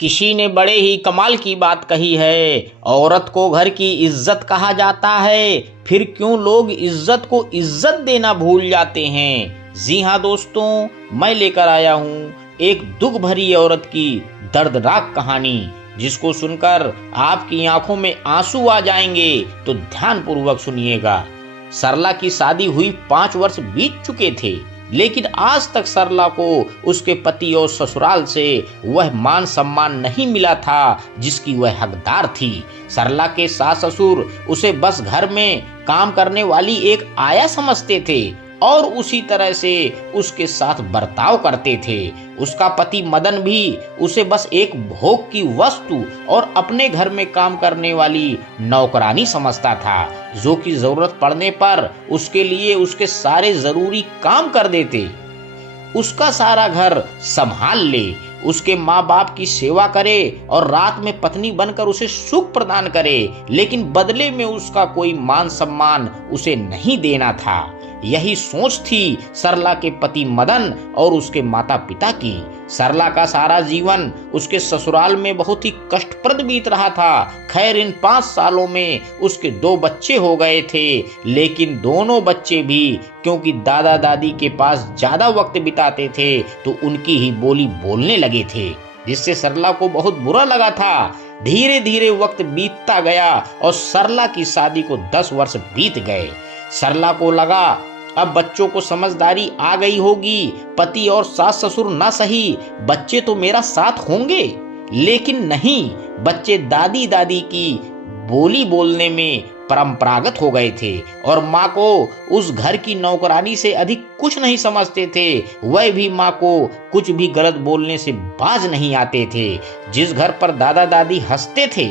किसी ने बड़े ही कमाल की बात कही है। औरत को घर की इज्जत कहा जाता है, फिर क्यों लोग इज्जत को इज्जत देना भूल जाते हैं। जी हाँ दोस्तों, मैं लेकर आया हूँ एक दुख भरी औरत की दर्दनाक कहानी, जिसको सुनकर आपकी आंखों में आंसू आ जाएंगे। तो ध्यान पूर्वक सुनिएगा। सरला की शादी हुई 5 वर्ष बीत चुके थे, लेकिन आज तक सरला को उसके पति और ससुराल से वह मान सम्मान नहीं मिला था जिसकी वह हकदार थी। सरला के सास ससुर उसे बस घर में काम करने वाली एक आया समझते थे और उसी तरह से उसके साथ बर्ताव करते थे। उसका पति मदन भी उसे बस एक भोग की वस्तु और अपने घर में काम करने वाली नौकरानी समझता था, जो कि जरूरत पड़ने पर उसके लिए उसके सारे जरूरी काम कर देते, उसका सारा घर संभाल ले, उसके माँ बाप की सेवा करे और रात में पत्नी बनकर उसे सुख प्रदान करे, लेकिन बदले में उसका कोई मान सम्मान उसे नहीं देना था। यही सोच थी सरला के पति मदन और उसके माता पिता की। सरला का सारा जीवन उसके ससुराल में बहुत ही कष्टप्रद बीत रहा था। खैर, इन 5 सालों में उसके 2 बच्चे हो गए थे, लेकिन दोनों बच्चे भी क्योंकि दादा दादी के पास ज्यादा वक्त बिताते थे तो उनकी ही बोली बोलने लगे थे, जिससे सरला को बहुत बुरा लगा था। धीरे धीरे वक्त बीतता गया और सरला की शादी को 10 वर्ष बीत गए। सरला को लगा अब बच्चों को समझदारी आ गई होगी, पति और सास ससुर ना सही, बच्चे तो मेरा साथ होंगे। लेकिन नहीं, बच्चे दादी दादी की बोली बोलने में परंपरागत हो गए थे और माँ को उस घर की नौकरानी से अधिक कुछ नहीं समझते थे। वह भी माँ को कुछ भी गलत बोलने से बाज नहीं आते थे। जिस घर पर दादा दादी हंसते थे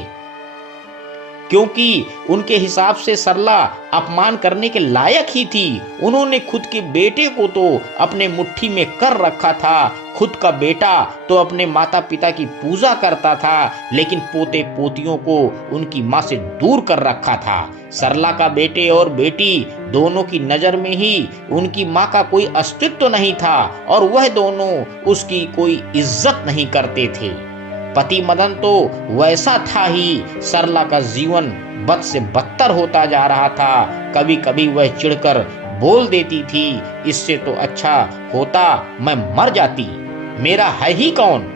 क्योंकि उनके हिसाब से सरला अपमान करने के लायक ही थी, उन्होंने खुद के बेटे को तो अपने मुट्ठी में कर रखा था। खुद का बेटा तो अपने माता पिता की पूजा करता था, लेकिन पोते पोतियों को उनकी माँ से दूर कर रखा था। सरला का बेटे और बेटी दोनों की नजर में ही उनकी माँ का कोई अस्तित्व नहीं था और वह दोनों उसकी कोई इज्जत नहीं करते थे। पति मदन तो वैसा था ही। सरला का जीवन बद से बदतर होता जा रहा था। कभी कभी वह चिढ़कर बोल देती थी, इससे तो अच्छा होता मैं मर जाती, मेरा है ही कौन।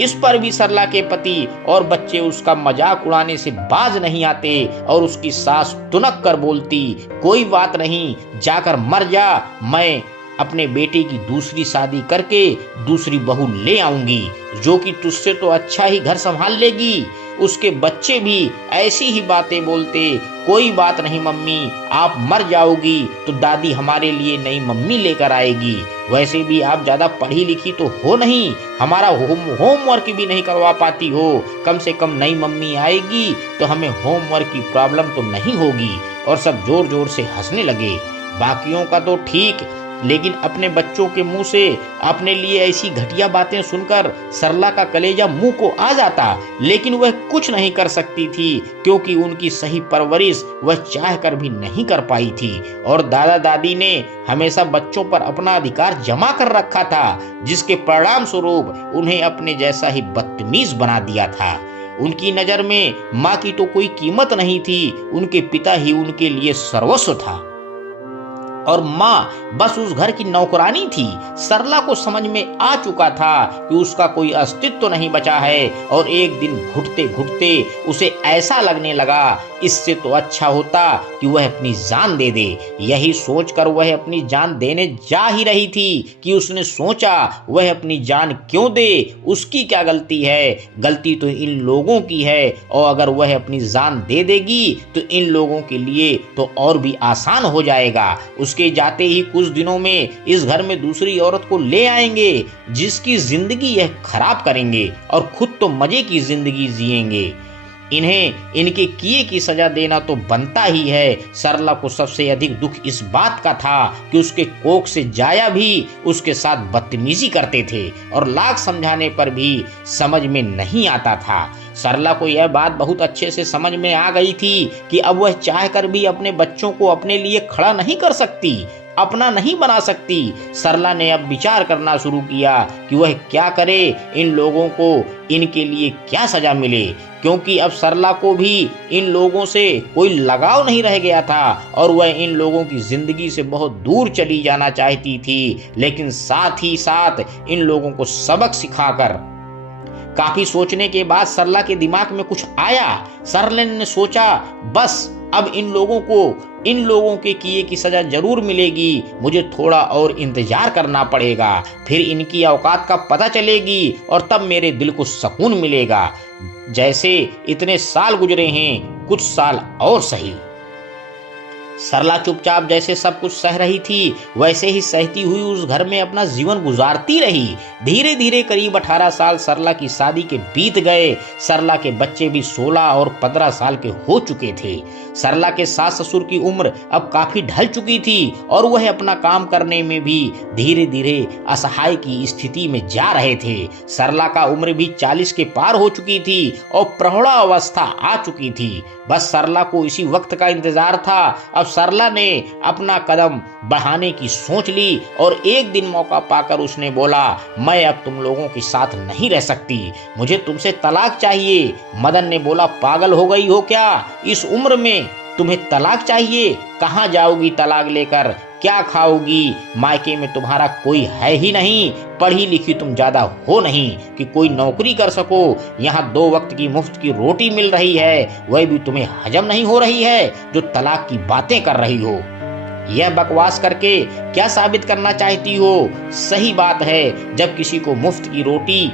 इस पर भी सरला के पति और बच्चे उसका मजाक उड़ाने से बाज नहीं आते और उसकी सास तुनक कर बोलती, कोई बात नहीं, जाकर मर जा, मैं अपने बेटे की दूसरी शादी करके दूसरी बहू ले आऊंगी, जो कि तुझसे तो अच्छा ही घर संभाल लेगी। उसके बच्चे भी ऐसी ही बातें बोलते, कोई बात नहीं मम्मी, आप मर जाओगी तो दादी हमारे लिए नई मम्मी लेकर आएगी। वैसे भी आप ज्यादा पढ़ी लिखी तो हो नहीं, हमारा होमवर्क भी नहीं करवा पाती हो, कम से कम नई मम्मी आएगी तो हमें होमवर्क की प्रॉब्लम तो नहीं होगी। और सब जोर जोर से हंसने लगे। बाकियों का तो ठीक, लेकिन अपने बच्चों के मुंह से अपने लिए ऐसी घटिया बातें सुनकर सरला का कलेजा मुंह को आ जाता, लेकिन वह कुछ नहीं कर सकती थी क्योंकि उनकी सही परवरिश वह चाह कर भी नहीं कर पाई थी और दादा दादी ने हमेशा बच्चों पर अपना अधिकार जमा कर रखा था, जिसके परिणाम स्वरूप उन्हें अपने जैसा ही बदतमीज बना दिया था। उनकी नजर में माँ की तो कोई कीमत नहीं थी, उनके पिता ही उनके लिए सर्वस्व था और माँ बस उस घर की नौकरानी थी। सरला को समझ में आ चुका था कि उसका कोई अस्तित्व नहीं बचा है और एक दिन घुटते घुटते उसे ऐसा लगने लगा, इससे तो अच्छा होता कि वह अपनी जान दे दे। यही सोचकर वह अपनी जान देने जा ही रही थी कि उसने सोचा, वह अपनी जान क्यों दे, उसकी क्या गलती है, गलती तो इन लोगों की है और अगर वह अपनी जान दे देगी तो इन लोगों के लिए तो और भी आसान हो जाएगा। उसके जाते ही कुछ दिनों में इस घर में दूसरी औरत को ले आएंगे, जिसकी जिंदगी यह खराब करेंगे और खुद तो मजे की जिंदगी जिएंगे। इन्हें इनके किए की सजा देना तो बनता ही है। सरला को सबसे अधिक दुख इस बात का था कि उसके कोख से जाया भी उसके साथ बदतमीजी करते थे और लाख समझाने पर भी समझ में नहीं आता था। सरला को यह बात बहुत अच्छे से समझ में आ गई थी कि अब वह चाहकर भी अपने बच्चों को अपने लिए खड़ा नहीं कर सकती। अपना नहीं बना सकती। सरला ने अब विचार करना शुरू किया कि वह क्या करे, इन लोगों को इनके लिए क्या सजा मिले, क्योंकि अब सरला को भी इन लोगों से कोई लगाव नहीं रह गया था और वह इन लोगों की जिंदगी से बहुत दूर चली जाना चाहती थी, लेकिन साथ ही साथ इन लोगों को सबक सिखाकर। काफी सोचने के बाद सरला के दिमाग में कुछ आया। सरला ने सोचा, बस अब इन लोगों के किए की सजा जरूर मिलेगी, मुझे थोड़ा और इंतजार करना पड़ेगा, फिर इनकी औकात का पता चलेगी और तब मेरे दिल को सुकून मिलेगा। जैसे इतने साल गुजरे हैं, कुछ साल और सही। सरला चुपचाप जैसे सब कुछ सह रही थी, वैसे ही सहती हुई उस घर में अपना जीवन गुजारती रही। धीरे धीरे करीब 18 साल सरला की शादी के बीत गए। सरला के बच्चे भी 16 और 15 साल के हो चुके थे। सरला के सास ससुर की उम्र अब काफी ढल चुकी थी और वह अपना काम करने में भी धीरे धीरे असहाय की स्थिति में जा रहे थे। सरला का उम्र भी 40 के पार हो चुकी थी और प्रौढ़ा अवस्था आ चुकी थी। बस सरला को इसी वक्त का इंतजार था। अब सरला ने अपना कदम बढ़ाने की सोच ली और एक दिन मौका पाकर उसने बोला, मैं अब तुम लोगों के साथ नहीं रह सकती, मुझे तुमसे तलाक चाहिए। मदन ने बोला, पागल हो गई हो क्या, इस उम्र में तुम्हें तलाक चाहिए? कहाँ जाओगी तलाक लेकर, क्या खाओगी? मायके में तुम्हारा कोई है ही नहीं, पढ़ी लिखी तुम ज्यादा हो नहीं कि कोई नौकरी कर सको। यहाँ 2 वक्त की मुफ्त की रोटी मिल रही है, वह भी तुम्हें हजम नहीं हो रही है जो तलाक की बातें कर रही हो। यह बकवास करके क्या साबित करना चाहती हो? सही बात है, जब किसी को मुफ्त की रोटी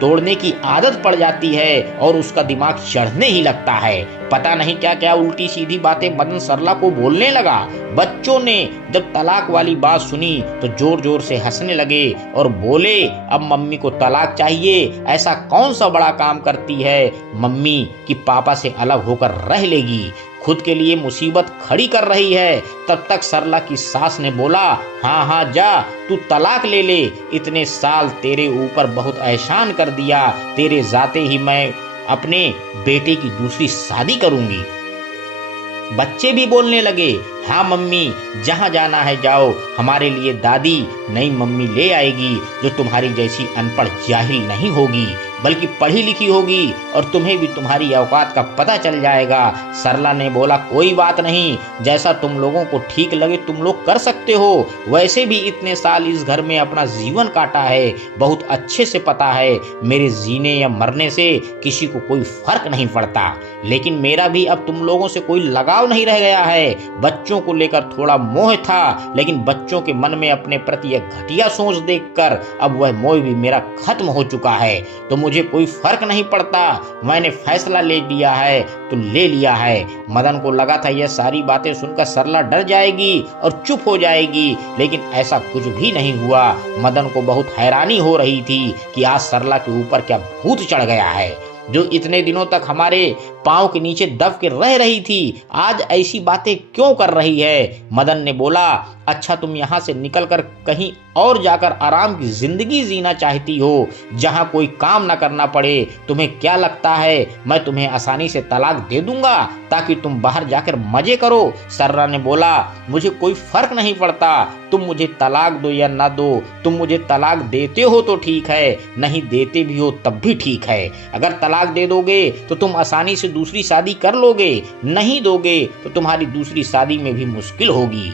तोड़ने की आदत पड़ जाती है और उसका दिमाग चढ़ने ही लगता है। पता नहीं क्या क्या उल्टी सीधी बातें मदन सरला को बोलने लगा। बच्चों ने जब तलाक वाली बात सुनी तो जोर जोर से हंसने लगे और बोले, अब मम्मी को तलाक चाहिए? ऐसा कौन सा बड़ा काम करती है मम्मी कि पापा से अलग होकर रह लेगी, खुद के लिए मुसीबत खड़ी कर रही है। तब तक सरला की सास ने बोला, हाँ हाँ जा, तू तलाक ले ले, इतने साल तेरे ऊपर बहुत एहसान कर दिया, तेरे जाते ही मैं अपने बेटे की दूसरी शादी करूंगी। बच्चे भी बोलने लगे, हाँ मम्मी, जहाँ जाना है जाओ, हमारे लिए दादी नई मम्मी ले आएगी जो तुम्हारी जैसी अनपढ़ जाहिल नहीं होगी बल्कि पढ़ी लिखी होगी और तुम्हें भी तुम्हारी औकात का पता चल जाएगा। सरला ने बोला, कोई बात नहीं, जैसा तुम लोगों को ठीक लगे तुम लोग कर सकते हो, वैसे भी इतने साल इस घर में अपना जीवन काटा है, बहुत अच्छे से पता है मेरे जीने या मरने से किसी को कोई फर्क नहीं पड़ता, लेकिन मेरा भी अब तुम लोगों से कोई लगाव नहीं रह गया है। बच्चों को लेकर थोड़ा मोह था, लेकिन बच्चों के मन में अपने प्रति एक घटिया सोच देखकर अब वह मोह भी मेरा खत्म हो चुका है, तो मुझे कोई फर्क नहीं पड़ता, मैंने फैसला ले लिया है तो ले लिया है। मदन को लगा था यह सारी बातें सुनकर सरला डर जाएगी और चुप हो जाएगी, लेकिन ऐसा कुछ भी नहीं हुआ। मदन को बहुत हैरानी हो रही थी कि आज सरला के ऊपर क्या भूत चढ़ गया है, जो इतने दिनों तक हमारे पांव के नीचे दब के रह रही थी, आज ऐसी बातें क्यों कर रही है। मदन ने बोला, अच्छा तुम यहाँ से निकलकर कहीं और जाकर आराम की जिंदगी जीना चाहती हो, जहाँ कोई काम ना करना पड़े, तुम्हें क्या लगता है मैं तुम्हें आसानी से तलाक दे दूंगा ताकि तुम बाहर जाकर मजे करो? सरला ने बोला, मुझे कोई फर्क नहीं पड़ता, तुम मुझे तलाक दो या ना दो, तुम मुझे तलाक देते हो तो ठीक है, नहीं देते भी हो तब भी ठीक है। अगर तलाक दे दोगे तो तुम आसानी से दूसरी शादी कर लोगे, नहीं दोगे तो तुम्हारी दूसरी शादी में भी मुश्किल होगी।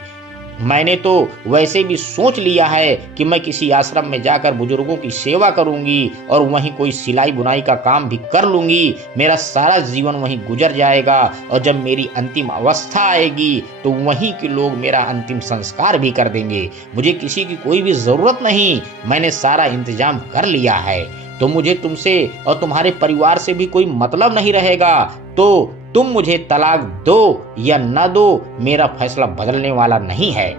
मैंने तो वैसे भी सोच लिया है कि मैं किसी आश्रम में जाकर बुजुर्गों की सेवा करूंगी और वहीं कोई सिलाई बुनाई का काम भी कर लूंगी, मेरा सारा जीवन वहीं गुजर जाएगा और जब मेरी अंतिम अवस्था आएगी तो वहीं के लोग मेरा अंतिम संस्कार भी कर देंगे, मुझे किसी की कोई भी जरूरत नहीं, मैंने सारा इंतजाम कर लिया है, तो मुझे तुमसे और तुम्हारे परिवार से भी कोई मतलब नहीं रहेगा, तो तुम मुझे तलाक दो या न दो, मेरा फैसला बदलने वाला नहीं है,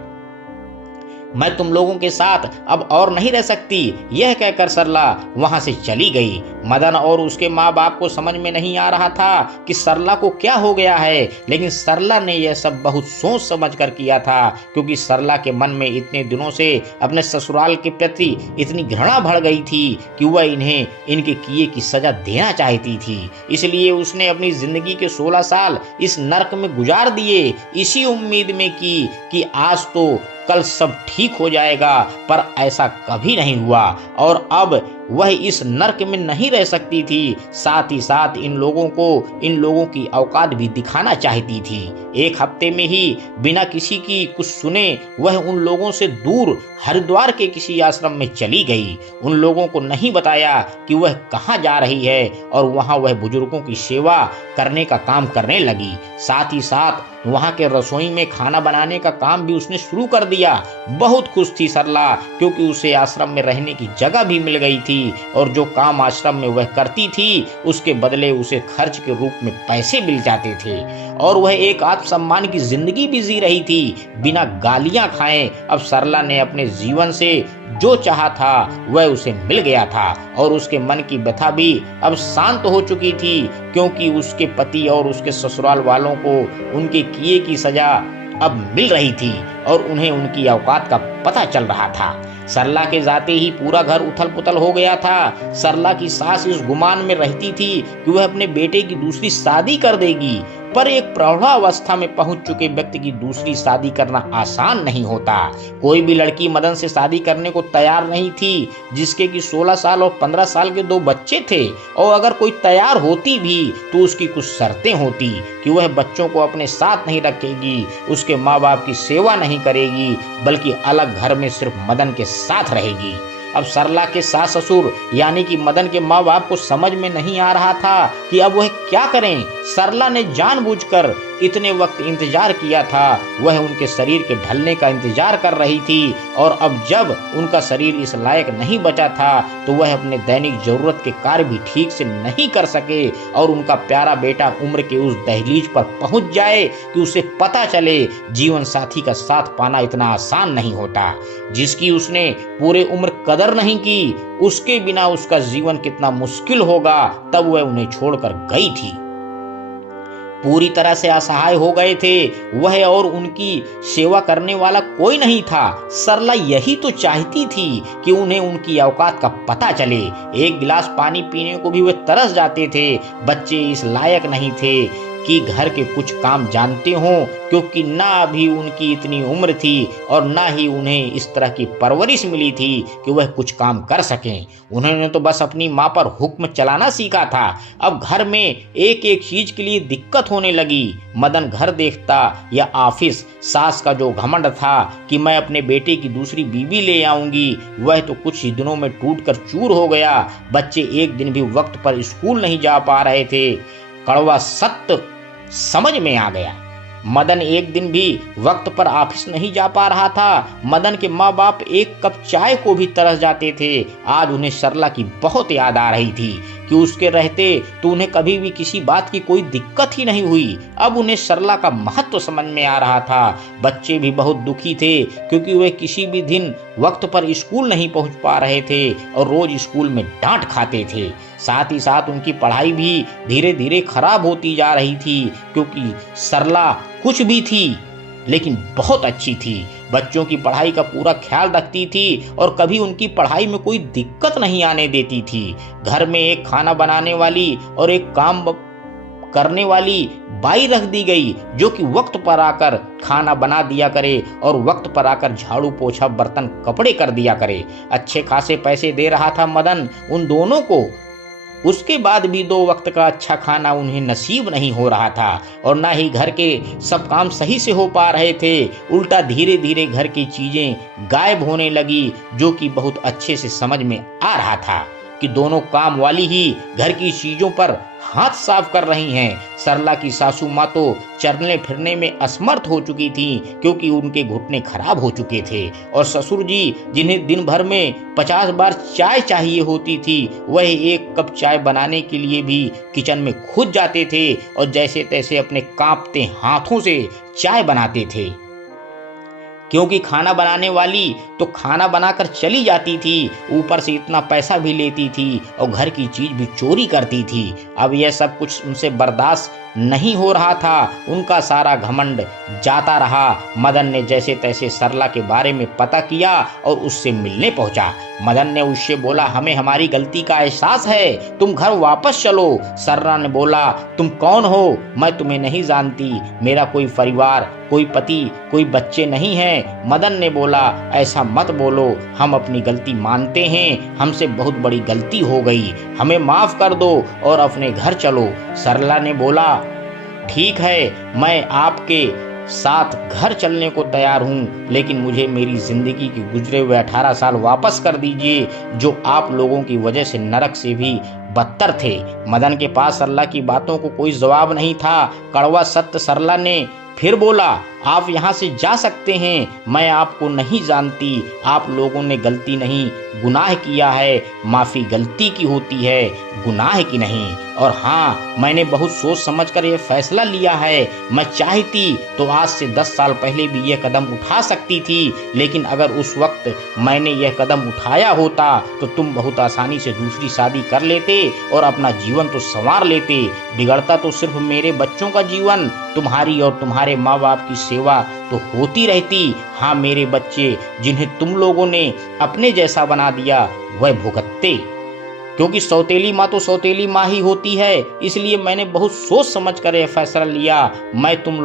मैं तुम लोगों के साथ अब और नहीं रह सकती। यह कहकर सरला वहां से चली गई। मदन और उसके माँ बाप को समझ में नहीं आ रहा था कि सरला को क्या हो गया है, लेकिन सरला ने यह सब बहुत सोच समझ कर किया था, क्योंकि सरला के मन में इतने दिनों से अपने ससुराल के प्रति इतनी घृणा भर गई थी कि वह इन्हें इनके किए की सजा देना चाहती थी। इसलिए उसने अपनी जिंदगी के 16 साल इस नरक में गुजार दिए, इसी उम्मीद में कि आज तो कल सब ठीक हो जाएगा, पर ऐसा कभी नहीं हुआ और अब वह इस नर्क में नहीं रह सकती थी। साथ ही साथ इन लोगों की औकात भी दिखाना चाहती थी। एक हफ्ते में ही बिना किसी की कुछ सुने वह उन लोगों से दूर हरिद्वार के किसी आश्रम में चली गई। उन लोगों को नहीं बताया कि वह कहाँ जा रही है और वहाँ वह बुजुर्गों की सेवा करने का काम करने लगी। साथ ही साथ वहाँ के रसोई में खाना बनाने का काम भी उसने शुरू कर दिया। बहुत खुश थी सरला, क्योंकि उसे आश्रम में रहने की जगह भी मिल गई थी और जो काम आश्रम में वह करती थी उसके बदले उसे खर्च के रूप में पैसे मिल जाते थे और वह एक आत्मसम्मान की जिंदगी भी जी रही थी बिना गालियां खाए। अब सरला ने अपने जीवन से जो चाहा था वह उसे मिल गया था और उसके मन की व्यथा भी अब शांत हो चुकी थी, क्योंकि उसके पति और उसके ससुराल वालों को उनके किए की सजा अब मिल रही थी और उन्हें उनकी औकात का पता चल रहा था। सरला के जाते ही पूरा घर उथल पुथल हो गया था। सरला की सास इस गुमान में रहती थी कि वह अपने बेटे की दूसरी शादी कर देगी, पर एक प्रौढ़ावस्था में पहुंच चुके व्यक्ति की दूसरी शादी करना आसान नहीं होता। कोई भी लड़की मदन से शादी करने को तैयार नहीं थी, जिसके कि 16 साल और 15 साल के 2 बच्चे थे, और अगर कोई तैयार होती भी तो उसकी कुछ शर्तें होती कि वह बच्चों को अपने साथ नहीं रखेगी, उसके माँ बाप की सेवा नहीं करेगी, बल्कि अलग घर में सिर्फ मदन के साथ रहेगी। अब सरला के सास ससुर यानी कि मदन के माँ बाप को समझ में नहीं आ रहा था कि अब वह क्या करें। सरला ने जानबूझकर इतने वक्त इंतजार किया था, वह उनके शरीर के ढलने का इंतजार कर रही थी और अब जब उनका शरीर इस लायक नहीं बचा था तो वह अपने दैनिक जरूरत के कार्य भी ठीक से नहीं कर सके और उनका प्यारा बेटा उम्र के उस दहलीज पर पहुंच जाए कि उसे पता चले जीवन साथी का साथ पाना इतना आसान नहीं होता। जिसकी उसने पूरे उम्र कदर नहीं की, उसके बिना उसका जीवन कितना मुश्किल होगा, तब वह उन्हें छोड़कर गई थी। पूरी तरह से असहाय हो गए थे वह और उनकी सेवा करने वाला कोई नहीं था। सरला यही तो चाहती थी कि उन्हें उनकी औकात का पता चले। एक गिलास पानी पीने को भी वे तरस जाते थे। बच्चे इस लायक नहीं थे कि घर के कुछ काम जानते हों, क्योंकि ना अभी उनकी इतनी उम्र थी और ना ही उन्हें इस तरह की परवरिश मिली थी कि वह कुछ काम कर सकें। उन्होंने तो बस अपनी माँ पर हुक्म चलाना सीखा था। अब घर में एक एक चीज के लिए दिक्कत होने लगी। मदन घर देखता या ऑफिस, सास का जो घमंड था कि मैं अपने बेटे की दूसरी बीवी ले आऊंगी, वह तो कुछ ही दिनों में टूटकर चूर हो गया। बच्चे एक दिन भी वक्त पर स्कूल नहीं जा पा रहे थे। कड़वा सत्य समझ में आ गया। मदन एक दिन भी वक्त पर ऑफिस नहीं जा पा रहा था। मदन के माँ बाप एक कप चाय को भी तरस जाते थे। आज उन्हें सरला की बहुत याद आ रही थी कि उसके रहते तो उन्हें कभी भी किसी बात की कोई दिक्कत ही नहीं हुई। अब उन्हें सरला का महत्व समझ में आ रहा था। बच्चे भी बहुत दुखी थे, क्योंकि वे किसी भी दिन वक्त पर स्कूल नहीं पहुंच पा रहे थे और रोज स्कूल में डांट खाते थे। साथ ही साथ उनकी पढ़ाई भी धीरे धीरे खराब होती जा रही थी, क्योंकि सरला कुछ भी थी लेकिन बहुत अच्छी थी। बच्चों की पढ़ाई का पूरा ख्याल रखती थी और कभी उनकी पढ़ाई में कोई दिक्कत नहीं आने देती थी। घर में एक खाना बनाने वाली और एक काम करने वाली बाई रख दी गई, जो कि वक्त पर आकर खाना बना दिया करे और वक्त पर आकर झाड़ू पोछा बर्तन कपड़े कर दिया करे। अच्छे खासे पैसे दे रहा था मदन उन दोनों को। उसके बाद भी 2 वक्त का अच्छा खाना उन्हें नसीब नहीं हो रहा था और ना ही घर के सब काम सही से हो पा रहे थे। उल्टा धीरे धीरे घर की चीजें गायब होने लगी, जो कि बहुत अच्छे से समझ में आ रहा था कि दोनों काम वाली ही घर की चीजों पर हाथ साफ कर रही हैं। सरला की सासू माँ तो चलने फिरने में असमर्थ हो चुकी थी, क्योंकि उनके घुटने खराब हो चुके थे, और ससुर जी जिन्हें दिन भर में 50 बार चाय चाहिए होती थी, वह 1 कप चाय बनाने के लिए भी किचन में खुद जाते थे और जैसे तैसे अपने कांपते हाथों से चाय बनाते थे। क्योंकि खाना बनाने वाली तो खाना बनाकर चली जाती थी, ऊपर से इतना पैसा भी लेती थी और घर की चीज भी चोरी करती थी। अब यह सब कुछ उनसे बर्दाश्त नहीं हो रहा था उनका सारा घमंड जाता रहा। मदन ने जैसे तैसे सरला के बारे में पता किया और उससे मिलने पहुंचा। मदन ने उससे बोला, हमें हमारी गलती का एहसास है, तुम घर वापस चलो। सरला ने बोला, तुम कौन हो? मैं तुम्हें नहीं जानती, मेरा कोई परिवार, कोई पति, कोई बच्चे नहीं हैं। मदन ने बोला, ऐसा मत बोलो, हम अपनी गलती मानते हैं, हमसे बहुत बड़ी गलती हो गई, हमें माफ कर दो और अपने घर चलो। सरला ने बोला, ठीक है, मैं आपके साथ घर चलने को तैयार हूँ, लेकिन मुझे मेरी जिंदगी के गुजरे हुए 18 साल वापस कर दीजिए, जो आप लोगों की वजह से नरक से भी बदतर थे। मदन के पास सरला की बातों को कोई जवाब नहीं था। कड़वा सत्य सरला ने फिर बोला, आप यहाँ से जा सकते हैं, मैं आपको नहीं जानती, आप लोगों ने गलती नहीं गुनाह किया है, माफ़ी गलती की होती है, गुनाह की नहीं। और हाँ, मैंने बहुत सोच समझकर यह फैसला लिया है, मैं चाहती तो आज से 10 साल पहले भी यह कदम उठा सकती थी, लेकिन अगर उस वक्त मैंने यह कदम उठाया होता तो तुम बहुत आसानी से दूसरी शादी कर लेते और अपना जीवन तो संवार लेते। बिगड़ता तो सिर्फ मेरे बच्चों का जीवन, तुम्हारी और तुम्हारे माँ बाप की सेवा तो होती रहती। हाँ, मेरे बच्चे जिन्हें तुम लोगों ने अपने जैसा बना दिया वह भुगतते, क्योंकि सौतेली माँ तो सौतेली माँ ही होती है। इसलिए मैंने बहुत सोच समझ कर यह फैसला लिया। मैं तुम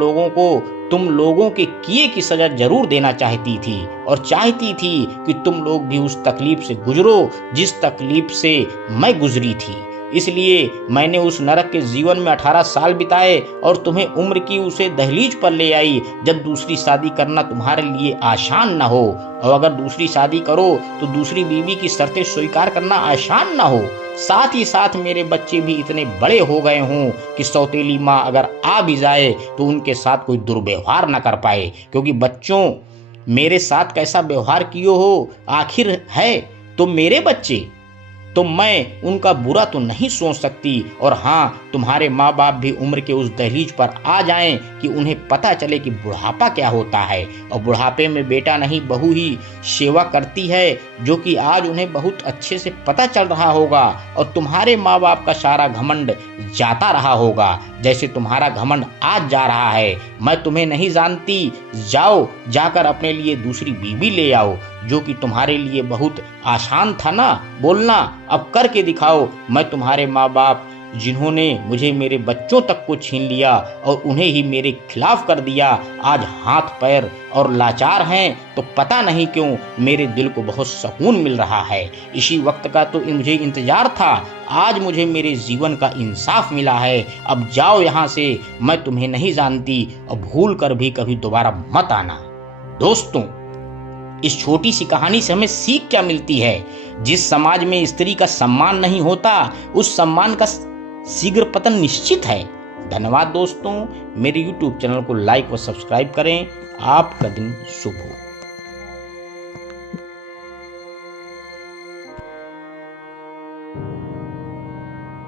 लोगों के किए की सजा जरूर देना चाहती थी और चाहती थी कि तुम लोग भी उस तकलीफ से गुजरो जिस तकलीफ से मैं गुजरी थी। इसलिए मैंने उस नरक के जीवन में 18 साल बिताए और तुम्हें उम्र की उसे दहलीज पर ले आई, जब दूसरी शादी करना तुम्हारे लिए आसान ना हो, और अगर दूसरी शादी करो तो दूसरी बीवी की शर्तें स्वीकार करना आसान ना हो। साथ ही साथ मेरे बच्चे भी इतने बड़े हो गए हों कि सौतेली माँ अगर आ भी जाए तो उनके साथ कोई दुर्व्यवहार न कर पाए, क्योंकि बच्चों, मेरे साथ कैसा व्यवहार कियो हो आखिर है तो मेरे बच्चे, तो मैं उनका बुरा तो नहीं सोच सकती। और हाँ, तुम्हारे माँ बाप भी उम्र के उस दहलीज पर आ जाएं कि उन्हें पता चले कि बुढ़ापा क्या होता है, और बुढ़ापे में बेटा नहीं बहू ही सेवा करती है, जो कि आज उन्हें बहुत अच्छे से पता चल रहा होगा। और तुम्हारे माँ बाप का सारा घमंड जाता रहा होगा जैसे तुम्हारा घमंड आज जा रहा है। मैं तुम्हें नहीं जानती, जाओ, जाकर अपने लिए दूसरी बीवी ले आओ, जो कि तुम्हारे लिए बहुत आसान था ना बोलना, अब करके दिखाओ। मैं तुम्हारे माँ बाप जिन्होंने मुझे मेरे बच्चों तक को छीन लिया और उन्हें ही मेरे खिलाफ कर दिया, आज हाथ पैर और लाचार हैं, तो पता नहीं क्यों मेरे दिल को बहुत सुकून मिल रहा है। इसी वक्त का तो मुझे इंतजार था, आज मुझे मेरे जीवन का इंसाफ मिला है। अब जाओ यहाँ से, मैं तुम्हें नहीं जानती और भूल कर भी कभी दोबारा मत आना। दोस्तों, इस छोटी सी कहानी से हमें सीख क्या मिलती है? जिस समाज में स्त्री का सम्मान नहीं होता, उस सम्मान का शीघ्र पतन निश्चित है। धन्यवाद दोस्तों, मेरे YouTube चैनल को लाइक व सब्सक्राइब करें। आपका दिन शुभ हो।